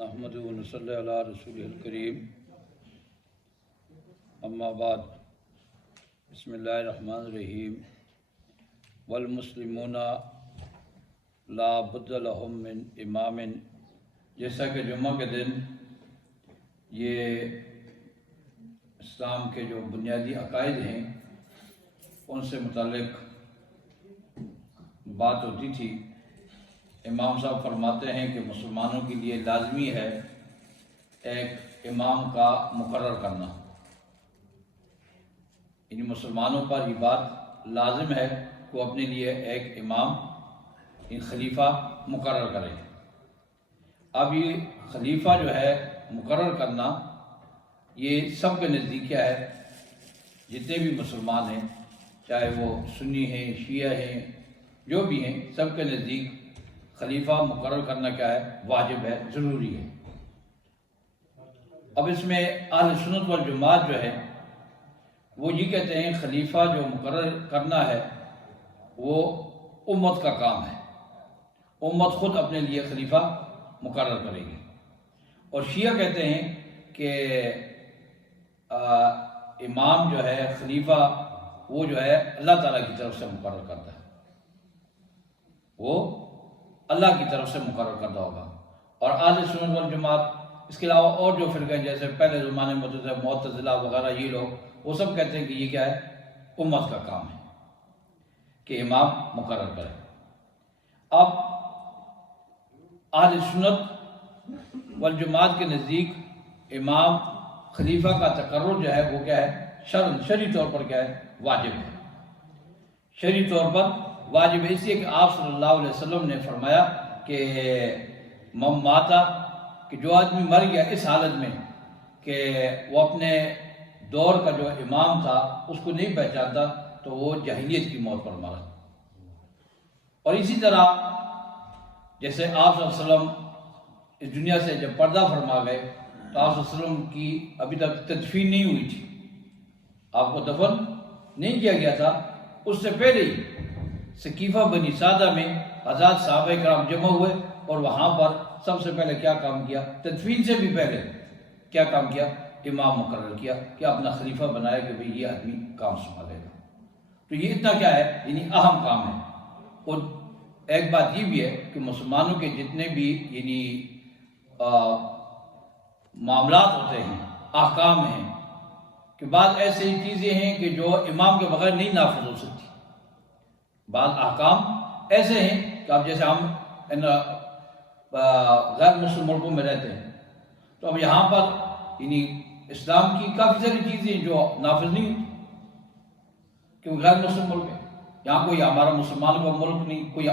نحمدہ و نصلی علی رسولہ الکریم، اما بعد، بسم اللہ الرحمن الرحیم۔ والمسلمون لا بد لهم من امام، جیسا کہ جمعہ کے دن یہ اسلام کے جو بنیادی عقائد ہیں ان سے متعلق بات ہوتی تھی، امام صاحب فرماتے ہیں کہ مسلمانوں کے لیے لازمی ہے ایک امام کا مقرر کرنا، یعنی مسلمانوں پر یہ بات لازم ہے کہ وہ اپنے لیے ایک امام، خلیفہ مقرر کریں۔ اب یہ خلیفہ جو ہے مقرر کرنا، یہ سب کے نزدیک کیا ہے، جتنے بھی مسلمان ہیں، چاہے وہ سنی ہیں، شیعہ ہیں، جو بھی ہیں، سب کے نزدیک خلیفہ مقرر کرنا کیا ہے، واجب ہے، ضروری ہے۔ اب اس میں اہل سنت والجماعت جو ہے وہ یہ کہتے ہیں خلیفہ جو مقرر کرنا ہے وہ امت کا کام ہے، امت خود اپنے لیے خلیفہ مقرر کرے گی۔ اور شیعہ کہتے ہیں کہ امام جو ہے، خلیفہ، وہ جو ہے اللہ تعالیٰ کی طرف سے مقرر کرتا ہے، وہ اللہ کی طرف سے مقرر کرتا ہوگا۔ اور اہل سنت والجماعت، اس کے علاوہ اور جو فرقے ہیں جیسے پہلے زمانے میں معتزلہ وغیرہ، یہ لوگ وہ سب کہتے ہیں کہ یہ کیا ہے، امت کا کام ہے کہ امام مقرر کرے۔ اب اہل سنت والجماعت کے نزدیک امام خلیفہ کا تقرر جو ہے وہ کیا ہے، شرعی طور پر کیا ہے، واجب ہے، شرعی طور پر واجب ہے، اس لیے کہ آپ صلی اللہ علیہ وسلم نے فرمایا کہ من ماتا، کہ جو آدمی مر گیا اس حالت میں کہ وہ اپنے دور کا جو امام تھا اس کو نہیں پہچانتا تو وہ جاہلیت کی موت پر مرا۔ اور اسی طرح جیسے آپ صلی اللہ علیہ وسلم اس دنیا سے جب پردہ فرما گئے تو آپ صلی اللہ علیہ وسلم کی ابھی تک تدفین نہیں ہوئی تھی، آپ کو دفن نہیں کیا گیا تھا۔ اس سے پہلے ہی سقیفہ بنی سعدہ میں آزاد صحابہ کرام جمع ہوئے اور وہاں پر سب سے پہلے کیا کام کیا، تدفین سے بھی پہلے کیا کام کیا، امام مقرر کیا کہ اپنا خلیفہ بنایا کہ بھئی یہ آدمی کام سنبھالے گا۔ تو یہ اتنا کیا ہے، یعنی اہم کام ہے۔ اور ایک بات یہ بھی ہے کہ مسلمانوں کے جتنے بھی یعنی معاملات ہوتے ہیں، احکام ہیں، کہ بعض ایسی چیزیں ہیں کہ جو امام کے بغیر نہیں نافذ ہو سکتی، بعض احکام ایسے ہیں کہ اب جیسے ہم غیر مسلم ملکوں میں رہتے ہیں تو اب یہاں پر یعنی اسلام کی کافی ساری چیزیں جو نافذ نہیں ہوتی، کیونکہ غیر مسلم ملک ہے، یہاں کوئی ہمارا مسلمانوں کا ملک نہیں، کوئی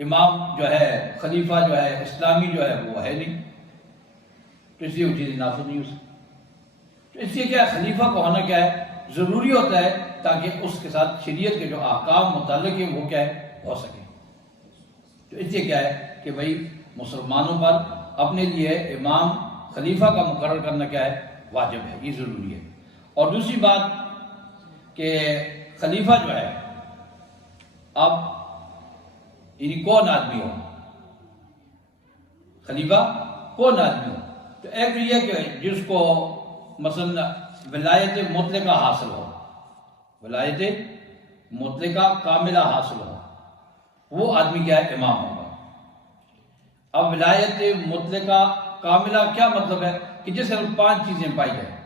امام جو ہے، خلیفہ جو ہے اسلامی جو ہے وہ ہے نہیں، تو اس لیے وہ چیزیں نافذ نہیں ہو سکتی۔ تو اس لیے کیا ہے، خلیفہ کو ہونا کیا ہے، ضروری ہوتا ہے تاکہ اس کے ساتھ شریعت کے جو احکام متعلق ہیں وہ کیا ہے، ہو سکے۔ تو اس لیے کیا ہے کہ بھئی مسلمانوں پر اپنے لیے امام خلیفہ کا مقرر کرنا کیا ہے، واجب ہے، یہ ضروری ہے۔ اور دوسری بات کہ خلیفہ جو ہے اب یعنی کون آدمی ہو، خلیفہ کون آدمی ہو، تو ایک یہ کہ جس کو مثلا ولایت مطلقہ حاصل ہو، ولایت مطلقہ کاملہ حاصل ہو، وہ آدمی کیا ہے، امام ہوگا۔ اب ولایت مطلقہ کاملہ کیا مطلب ہے کہ جس کے اندر 5 چیزیں پائی جائیں،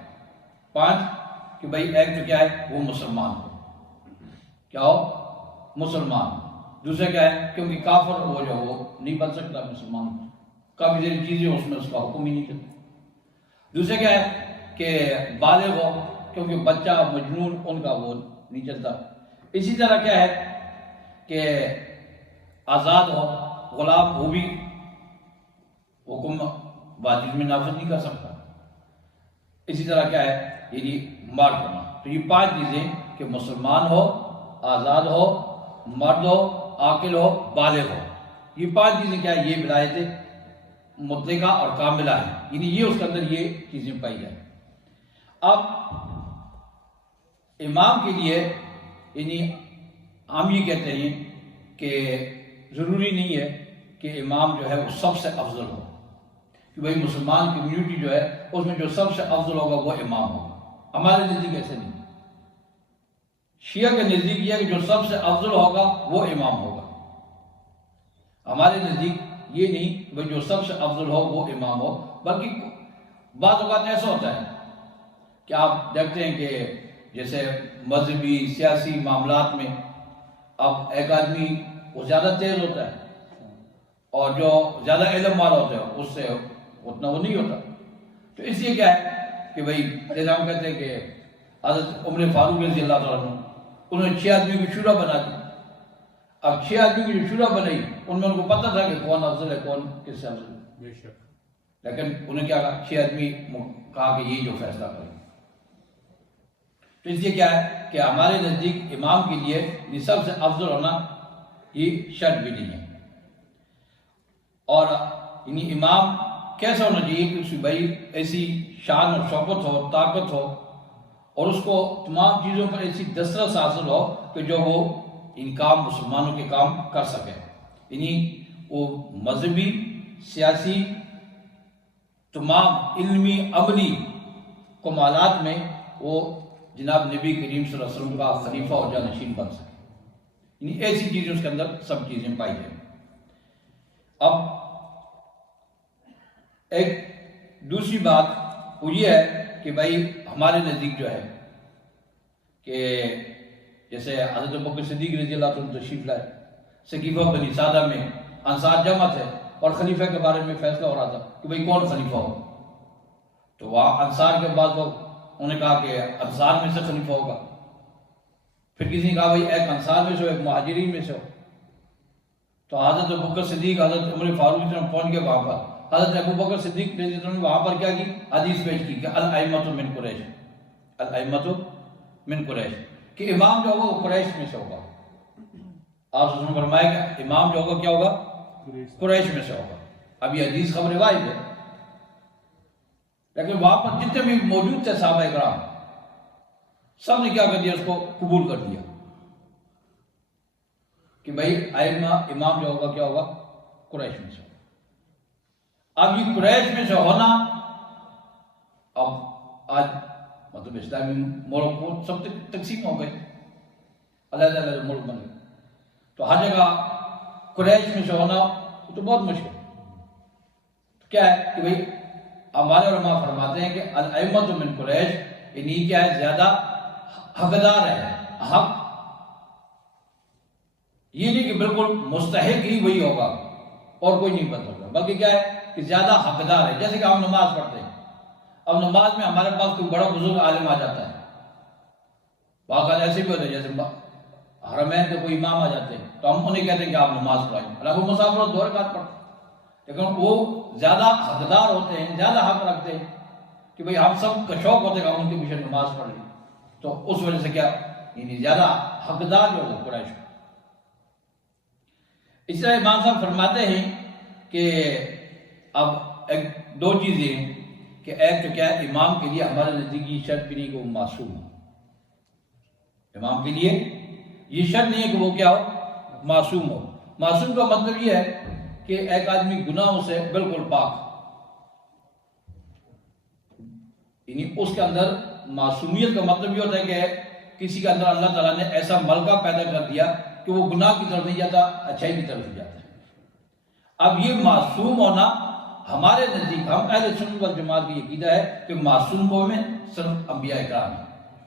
5 کہ بھئی ایک تو کیا ہے، وہ مسلمان ہو، کیا ہو، مسلمان۔ دوسرا کیا ہے، کیونکہ کافر وہ جو وہ نہیں بن سکتا مسلمان، کافی ساری چیزیں اس میں اس کا حکم ہی نہیں چلتا۔ دوسرا کیا ہے کہ بالغ ہو، کیونکہ بچہ مجنون ان کا وہ نہیں چلتا۔ اسی طرح کیا ہے کہ آزاد ہو، غلام، وہ بھی حکم واجب میں نافذ نہیں کر سکتا۔ اسی طرح کیا ہے، یعنی مرد ہونا۔ تو یہ 5 چیزیں کہ مسلمان ہو، آزاد ہو، مرد ہو، عاقل ہو، بالغ ہو، یہ 5 چیزیں کیا ہے، یہ ولایت مطلقہ اور کاملہ ہے، یعنی یہ اس کے اندر یہ چیزیں پائی جائیں۔ اب امام کے لیے یعنی ہم یہ کہتے ہیں کہ ضروری نہیں ہے کہ امام جو ہے وہ سب سے افضل ہو، کہ بھئی مسلمان کمیونٹی جو ہے اس میں جو سب سے افضل ہوگا وہ امام ہوگا. ہمارے نزدیک ایسے نہیں. شیعہ کے نزدیک یہ ہے کہ جو سب سے افضل ہوگا وہ امام ہوگا. ہمارے نزدیک یہ نہیں کہ بھئی جو سب سے افضل ہو وہ امام ہو، بلکہ بعض اوقات ایسا ہوتا ہے کہ آپ دیکھتے ہیں کہ جیسے مذہبی سیاسی معاملات میں اب ایک آدمی وہ زیادہ تیز ہوتا ہے اور جو زیادہ علم والا ہوتا ہے اس سے اتنا وہ نہیں ہوتا. تو اس لیے کیا ہے کہ بھئی جیسے ہم کہتے ہیں کہ حضرت عمر فاروق رضی اللہ تعالیٰ عنہ انہوں نے 6 آدمیوں کی شورا بنا دی. اب 6 آدمیوں کی جو شورا بنائی ان میں ان کو پتہ تھا کہ کون افضل ہے کون کس سے افضل ہے، بے شک. لیکن انہیں کیا کہا 6 آدمی کہا کہ یہ جو فیصلہ کریں. تو اس لیے کیا ہے کہ ہمارے نزدیک امام کے لیے سب سے افضل ہونا یہ شرط بھی نہیں ہے. اور یعنی امام کیسا ہونا چاہیے کہ اس کی بھائی ایسی شان اور شوکت ہو، طاقت ہو، اور اس کو تمام چیزوں پر ایسی دسترس حاصل ہو کہ جو وہ ان کام مسلمانوں کے کام کر سکے. یعنی وہ مذہبی، سیاسی، تمام علمی، عملی کمالات میں وہ جناب نبی کریم صلی اللہ علیہ وسلم کا خلیفہ اور جانشین بن سکے. یعنی ایسی چیزیں اس کے اندر سب چیزیں پائی جائیں. اب ایک دوسری بات وہ یہ ہے کہ بھائی ہمارے نزدیک جو ہے کہ جیسے حضرت ابوبکر صدیق رضی اللہ عنہ تشریف لائے، سقیفہ بنی سعدہ میں انصار جمع تھے اور خلیفہ کے بارے میں فیصلہ ہو رہا تھا کہ بھئی کون خلیفہ ہو. تو وہاں انصار کے بعد لوگ انہوں نے کہا کہ انصار میں سے خلیفہ ہوگا. پھر کسی نے کہا بھئی ایک انصار میں سے ہو، ایک مہاجرین میں سے ہو. تو حضرت ابوبکر صدیق حضرت عمر فاروق رضی اللہ عنہ پہنچ گئے وہاں پر. حضرت ابوبکر صدیق رضی اللہ عنہ نے وہاں پر کیا کی حدیث پیش کی کہ الائمۃ من قریش، الائمۃ من قریش، کہ امام جو ہوگا وہ قریش میں سے ہوگا. آپ سے فرمایا کہ امام جو ہوگا کیا ہوگا؟ قریش میں سے ہوگا. اب یہ حدیث خبر روایت ہے، لیکن وہاں پر جتنے بھی موجود تھے صحابہ کرام سب نے کیا کر دیا، اس کو قبول کر دیا کہ بھئی ائمہ امام جو ہوگا کیا ہوگا؟ قریش میں سے. اب یہ قریش میں سے ہونا اب آج مطلب اسلامی ملک کو سب تقسیم ہو گئے، علیحدہ علیحدہ ملک بن گئے. تو ہر جگہ قریش میں سے ہونا تو بہت مشکل. تو کیا ہے کہ بھئی ہمارے علماء فرماتے ہیں کہ الائمۃ من قریش، یعنی کیا ہے زیادہ حقدار ہے، حق یہ نہیں کہ بالکل مستحق ہی وہی ہوگا اور کوئی نہیں بدل ہوگا، بلکہ کیا ہے کہ زیادہ حقدار ہے. جیسے کہ ہم نماز پڑھتے ہیں، اب نماز میں ہمارے پاس کوئی بڑا بزرگ عالم آ جاتا ہے، واقعات ایسے بھی ہوتے ہیں جیسے حرمین کے کوئی امام آ جاتے ہیں تو ہم انہیں کہتے ہیں کہ آپ نماز پڑھائیں، حالانکہ وہ مسافر اور 2 رکعت پڑھتے ہیں، لیکن وہ زیادہ حقدار ہوتے ہیں، زیادہ حق رکھتے ہیں کہ بھئی ہم سب کا شوق ہوتا ہے کہ ہم ان کے پیچھے نماز پڑھ لیں. تو اس وجہ سے کیا یعنی زیادہ حقدار جو ہے قریش. اس طرح امام صاحب فرماتے ہیں کہ اب ایک 2 چیزیں ہیں کہ ایک تو کیا ہے امام کے لیے ہمارے نزدیک یہ شرط بھی نہیں کہ وہ معصوم ہو. امام کے لیے یہ شرط نہیں ہے کہ وہ کیا ہو؟ معصوم ہو. معصوم کا مطلب یہ ہے کہ ایک آدمی گناہوں سے بالکل پاک، یعنی اس کے اندر معصومیت کا مطلب یہ ہوتا ہے کہ کسی کے اندر اللہ تعالیٰ نے ایسا ملکہ پیدا کر دیا کہ وہ گناہ کی طرف نہیں جاتا، اچھائی کی طرف جاتا ہے. اب یہ معصوم ہونا ہمارے نزدیک، ہم اہل سنت والجماعت کی عقیدہ ہے کہ معصوم کو میں صرف انبیاء اکرام ہیں.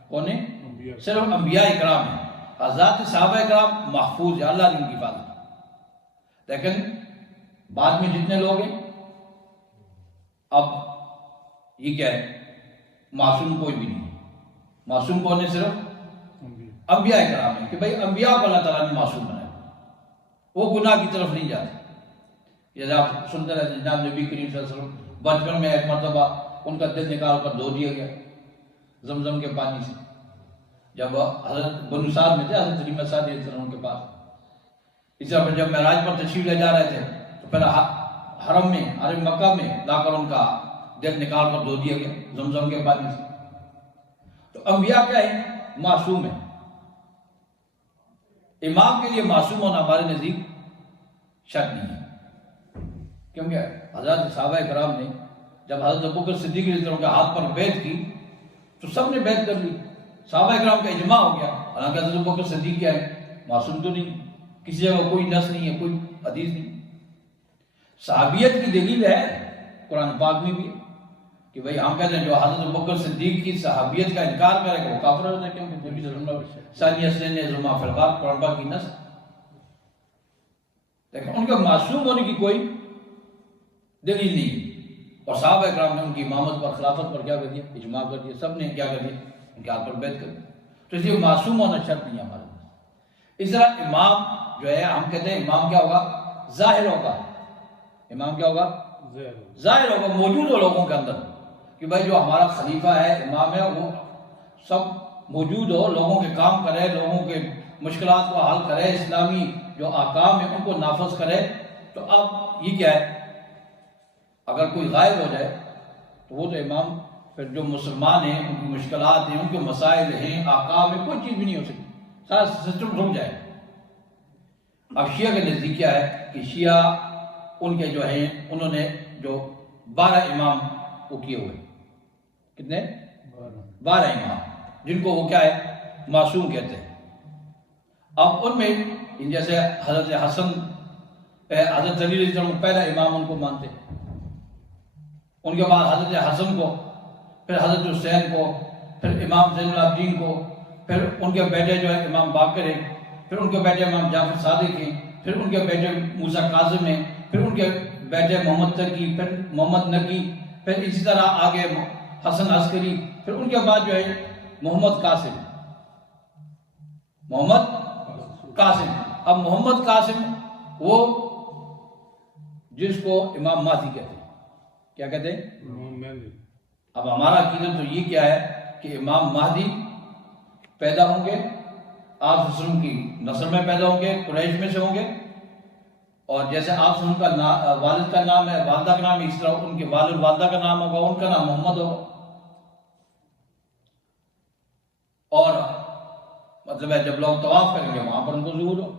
کون ہیں؟ صرف انبیاء اکرام ہیں. حضرات صحابہ اکرام محفوظ ہے، اللہ نے ان کی حفاظت کی. لیکن بعد میں جتنے لوگ ہیں اب یہ کیا ہے؟ معصوم کوئی بھی نہیں. معصوم کون ہے؟ صرف انبیاء اکرام ہیں کہ بھئی انبیاء کو اللہ تعالیٰ نے معصوم بنایا، وہ گناہ کی طرف نہیں جاتے. جیسے آپ سنتے رہتے ہیں جناب نبی کریم صلی اللہ علیہ وسلم بچپن میں ایک مرتبہ ان کا دل نکال کر دھو دیا گیا زمزم کے پانی سے. جب حضرت بنو سعد میں تھے، حضرت حلیمہ سعدیہ رضی اللہ عنہ کے پاس، اسی طرح جب معراج پر تشریف لے جا رہے تھے تو پھر حرم میں، حرم مکہ میں لا کر ان کا دل نکال کر دھو دیا گیا زمزم کے پانی سے. تو انبیاء کیا ہیں؟ معصوم ہیں. امام کے لیے معصوم ہونا ہمارے نزدیک شرط نہیں ہے کیونکہ حضرت صحابہ کرام نے جب حضرت ابوبکر صدیق رضی اللہ عنہ کے ہاتھ پر بیعت کی تو سب نے بیعت کر لی، صحابہ کرام کا اجماع ہو گیا، حالانکہ حضرت ابوبکر صدیق کیا ہے، معصوم تو نہیں، کسی جگہ کوئی نص نہیں ہے، کوئی حدیث نہیں۔ صحابیت کی دلیل ہے قرآن پاک میں بھی ہے کہ بھئی ہم کہتے ہیں جو حضرت ابوبکر صدیق کی صحابیت کا انکار کرے گا وہ کافر ہوتا ہے، کیونکہ نبی صلی اللہ علیہ وسلم ثانی اثنین ذو فی الغار قرآن پاک کی نص، لیکن ان کا معصوم ہونے کی کوئی دلیل نہیں۔ اور صحابہ اکرام نے ان کی امامت پر خلافت پر کیا کر دیا، اجماع کر دیا، سب نے کیا کر دیا، ان کے ہاتھ پر بیعت کر دی، تو اس لیے معصوم ہونا شرط نہیں ہے ہمارے پاس۔ اس طرح امام جو ہے ہم کہتے ہیں امام کیا ہوگا، ظاہر ہوگا، امام کیا ہوگا، ظاہر ہوگا، موجود ہو لوگوں کے اندر کہ بھائی جو ہمارا خلیفہ ہے، امام ہے، وہ سب موجود ہو، لوگوں کے کام کرے، لوگوں کے مشکلات کو حل کرے، اسلامی جو احکام ہیں ان کو نافذ کرے۔ تو اب یہ کیا ہے، اگر کوئی غائب ہو جائے تو وہ تو امام پھر جو مسلمان ہیں ان کی مشکلات ہیں، ان کے مسائل ہیں، احکام ہیں، کوئی چیز بھی نہیں ہو سکتی، سارا سسٹم رک جائے۔ اب شیعہ کے نزدیک کیا ہے کہ شیعہ ان کے جو ہیں انہوں نے جو 12 امام وہ کیے ہوئے، کتنے، 12 امام، جن کو وہ کیا ہے، معصوم کہتے ہیں۔ اب ان میں جیسے حضرت حسن، حضرت علی رضی اللہ عنہ پہلا امام ان کو مانتے، ان کے بعد حضرت حسن کو، پھر حضرت حسین کو، پھر امام زین العابدین کو، پھر ان کے بیٹے جو ہے امام باقر ہیں، پھر ان کے بیٹے امام جعفر صادق ہیں، پھر ان کے بیٹے موسیٰ کاظم ہیں، پھر ان کے بیٹے محمد تقی، پھر محمد نقی، پھر اسی طرح آگے حسن عسکری، پھر ان کے بعد جو ہے محمد قاسم، محمد قاسم۔ اب محمد قاسم وہ جس کو امام مہدی کہتے ہیں، کیا کہتے ہیں؟ اب ہمارا عقیدہ تو یہ کیا ہے کہ امام مہدی پیدا ہوں گے، آپ صلی اللہ علیہ وسلم کی نسل میں پیدا ہوں گے، قریش میں سے ہوں گے، اور جیسے آپ صلی اللہ علیہ وسلم کا والد کا نام ہے، والدہ کا نام ہے، اس طرح ان کے والد والدہ کا نام ہوگا، ان کا نام محمد ہوگا، اور مطلب ہے جب لوگ طواف کریں گے وہاں پر ان کو ظہور ہو۔